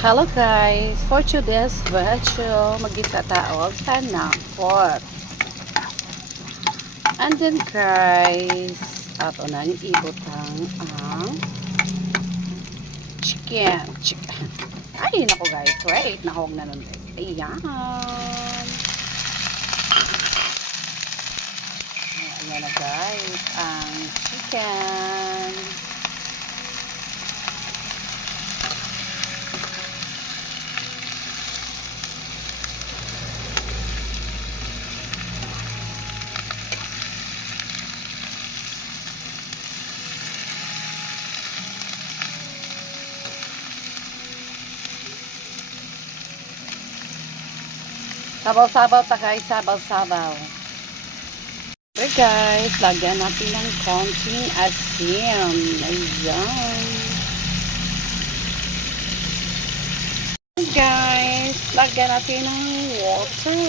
Hello guys, for today's video, magkikataog ka ng pork. And then guys, ato nang ibutang ang chicken. Ay, nako guys, wait, nahog na nun. Ayan. Ayan na guys, ang chicken. Sabaw-sabaw ta guys, sabaw-sabaw. Okay guys, lagyan natin ng konting asin. Ayan. Okay guys, lagyan natin ng water.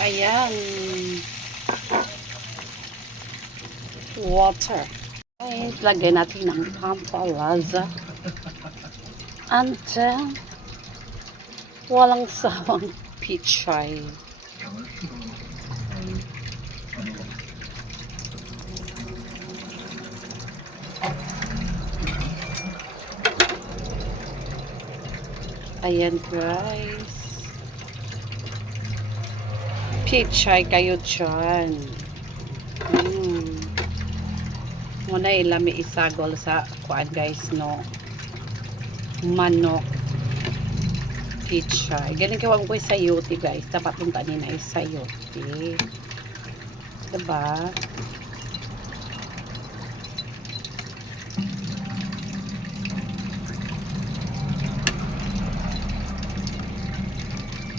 Ayan. Water. Guys, lagyan natin ng pampalasa. And then, walang sawang pichay. Ayan guys. Pichay kayo dyan. Muna ilami isagol sa kuan guys no. Manok. Pichay. Galing kawang ko sayote guys. Dapat yung tanin ay sayote. Diba?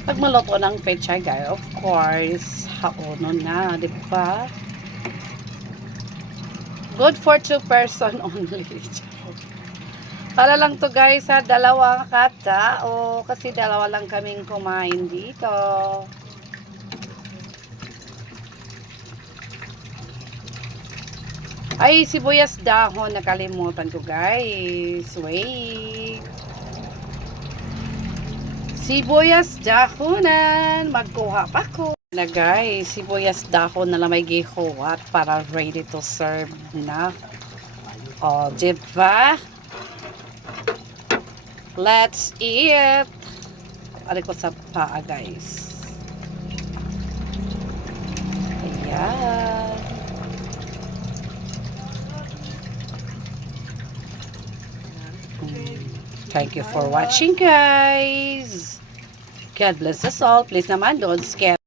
Pag maluto ng pechay guys, of course, haono na, di ba? Good for 2 person only. Para lang to guys ha, dalawang katao kasi dalawa lang kaming kumain dito. Ay, sibuyas dahon, nakalimutan ko guys. Wait. Sibuyas dahonan, magkuha pa ko. Na guys, sibuyas dahon na lang may gihuwat para ready to serve na. O, diba? Let's eat. Ari ko sa paa guys. Ayan. Thank you for watching guys. God bless us all. Please naman don't skip